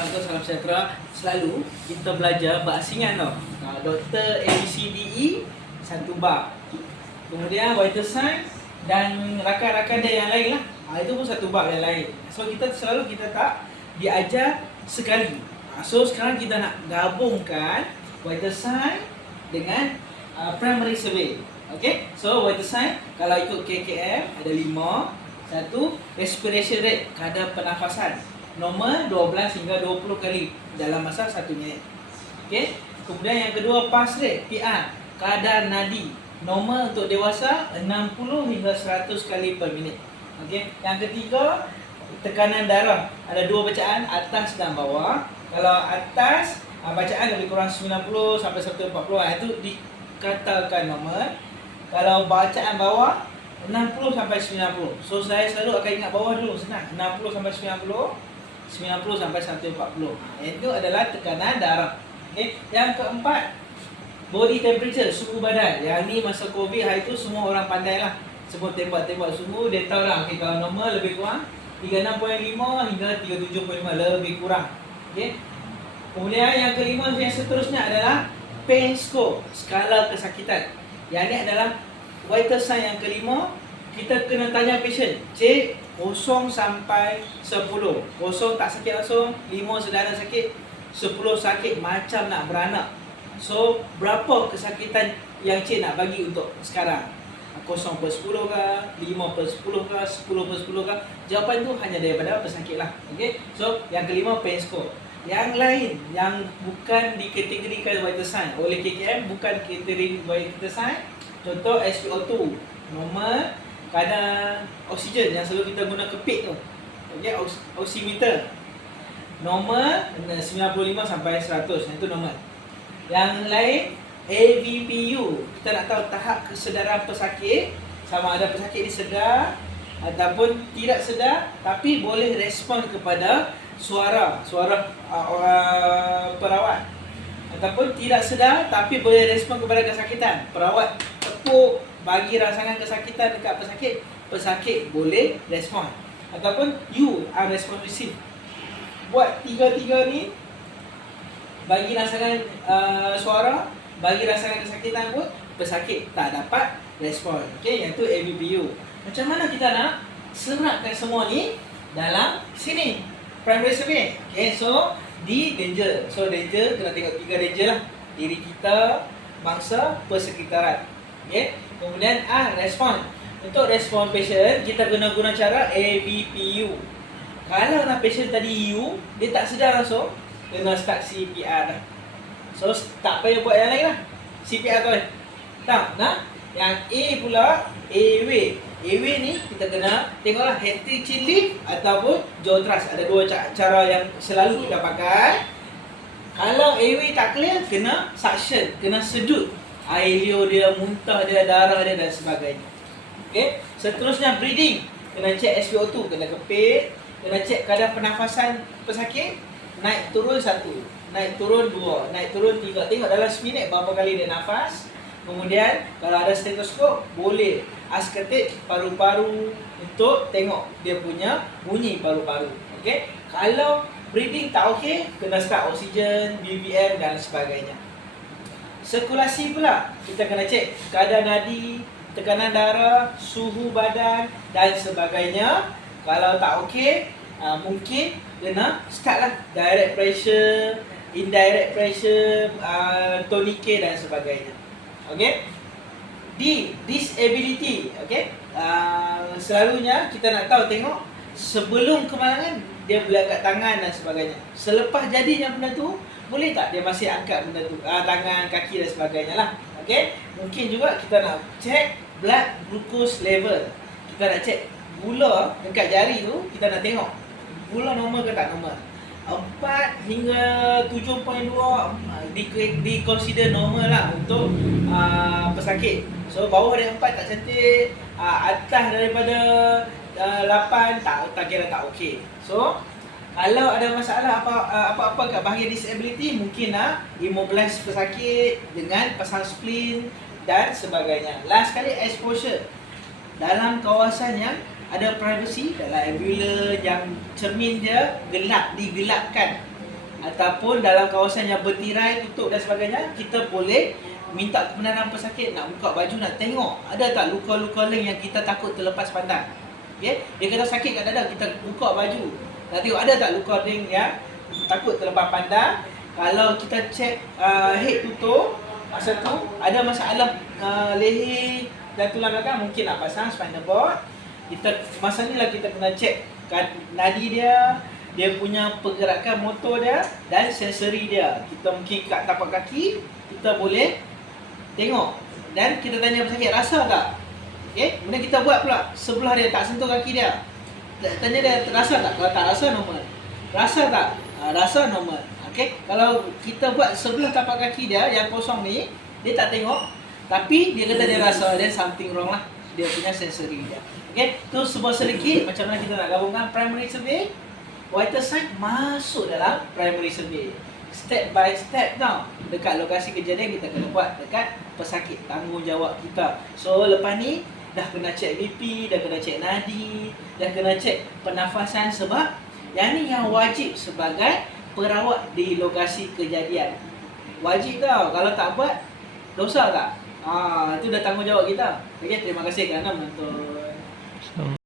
Assalamualaikum, salam sejahtera. Selalu kita belajar berasingan tau. Doktor ABCDE satu bab. Kemudian vital sign dan rakan-rakan dia yang lain lah. Itu pun satu bab yang lain. So kita tak diajar sekali. So sekarang kita nak gabungkan vital sign dengan primary survey. Okay, so vital sign kalau ikut KKM ada 5. Satu, respiration rate, kadar pernafasan, normal 12 hingga 20 kali dalam masa 1 minit. Okay. Kemudian yang kedua, pulse rate, PR, kadar nadi, normal untuk dewasa 60 hingga 100 kali per minit. Okay. Yang ketiga, tekanan darah, ada 2 bacaan, atas dan bawah. Kalau atas, bacaan lebih kurang 90 sampai 140, itu dikatakan normal. Kalau bacaan bawah 60 sampai 90. So saya selalu akan ingat bawah dulu, senang. 60 sampai 90, 90 sampai 140. Itu adalah tekanan darah. Okay. Yang keempat, body temperature, suhu badan. Yang ni masa COVID hari tu semua orang pandai lah. Semua tembak-tembak suhu, dia tahu lah. Okay, kalau normal lebih kurang 36.5 hingga 37.5 lebih kurang. Okay. Kemudian yang kelima, yang seterusnya adalah pain score, skala kesakitan. Yang ni adalah vital sign yang kelima. Kita kena tanya patient, cek 0 sampai 10. 0 tak sakit langsung, 5 sedara sakit, 10 sakit macam nak beranak. So berapa kesakitan yang cik nak bagi untuk sekarang? 0 per 10 ke, 5 per 10 ke, 10 per 10 ke? Jawapan tu hanya daripada pesakit lah. Okay? So yang kelima, pain score. Yang lain yang bukan dikategorikan vital sign oleh KKM, bukan kategori vital sign. Contoh SpO2 normal, kadar oksigen yang selalu kita guna kepit tu, okay, oximeter normal 95 sampai 100, itu normal. Yang lain AVPU, kita nak tahu tahap kesedaran pesakit, sama ada pesakit ni sedar ataupun tidak sedar, tapi boleh respon kepada suara perawat, ataupun tidak sedar tapi boleh respon kepada kesakitan. Perawat tepuk, bagi rangsangan kesakitan dekat pesakit, pesakit boleh respon. Ataupun you are responsive. Buat tiga-tiga ni, bagi rangsangan suara, bagi rangsangan kesakitan pun, pesakit tak dapat respon. Okay, yang tu AVPU. Macam mana kita nak serapkan semua ni dalam sini? Primary survey. Okay, so di danger. So danger, kena tengok 3 danger lah. Diri kita, bangsa, persekitaran. Okay. Kemudian respon. Untuk respon patient, kita guna cara AVPU. Kalau nak patient tadi U, dia tak sedar langsung, kena start CPR dah. So tak payah buat yang lain lah, CPR tu lah. Tak, nah? Yang A pula, airway. Airway ni kita kena tengoklah head chin lift ataupun jaw thrust. Ada 2 cara yang selalu kita pakai. Kalau airway tak clear, kena suction, kena sedut air liur dia, muntah dia, darah dia dan sebagainya. Okay. Seterusnya breathing, kena cek SpO2, kena kepit, kena cek kadar pernafasan pesakit, naik turun 1, naik turun 2, naik turun 3. Tengok dalam seminit berapa kali dia nafas. Kemudian kalau ada stetoskop, boleh asketik paru-paru untuk tengok dia punya bunyi paru-paru. Okay. Kalau breathing tak okey, kena start oksigen, BVM dan sebagainya. Sirkulasi pula, kita kena cek kadar nadi, tekanan darah, suhu badan dan sebagainya. Kalau tak okey, mungkin kena start lah direct pressure, indirect pressure, tourniquet dan sebagainya. Okay. Di disability, okay, selalunya kita nak tahu, tengok sebelum kemalangan dia boleh angkat tangan dan sebagainya. Selepas jadinya benda tu, boleh tak dia masih angkat benda tu, tangan, kaki dan sebagainya lah. Okay. Mungkin juga kita nak cek blood glucose level. Kita nak cek gula dekat jari tu, kita nak tengok gula normal ke tak normal. 4 hingga 7.2 di consider normal lah untuk pesakit. So bawah dari 4 tak cantik, atas daripada 8 tak kira tak okey. So kalau ada masalah apa-apa kat bahagian disability, mungkin nak immobilize pesakit dengan pasang splint dan sebagainya. Last kali, exposure. Dalam kawasan yang ada privacy, dalam ambulans yang cermin dia gelap, digelapkan. ataupun dalam kawasan yang bertirai, tutup dan sebagainya, kita boleh minta kebenaran pesakit nak buka baju, nak tengok ada tak luka-luka lain yang kita takut terlepas pandang. Okay? Dia kata sakit kat dada, kita buka baju, nak tengok ada tak luka lain yang takut terlepas pandang. Kalau kita cek head tutup, masa tu ada masalah leher dan tulang belakang, mungkin nak pasang spinal board. Masa ni lah kita kena cek nadi dia, dia punya pergerakan motor dia dan sensori dia. Kita mungkin kat tapak kaki, kita boleh tengok dan kita tanya pesakit, rasa tak? Okay? Kemudian kita buat pula sebelah dia, tak sentuh kaki dia, tanya dia rasa tak? Kalau tak rasa, normal. Rasa tak? Rasa, normal. Okay? Kalau kita buat sebelah tapak kaki dia yang kosong ni, dia tak tengok, tapi dia kata dia rasa, then something wrong lah, dia punya sensori dia. Okay? Tu sebuah sedikit macam mana kita nak gabungkan primary survey, vital sign masuk dalam primary survey. Step by step tau. Dekat lokasi kejadian kita kena buat dekat pesakit, tanggungjawab kita. So lepas ni dah kena cek BP, dah kena cek nadi, dah kena cek pernafasan, sebab yang ni yang wajib sebagai perawat di lokasi kejadian. Wajib tau. Kalau tak buat, dosa tak? Itu dah tanggungjawab kita. Okay, terima kasih kerana menonton.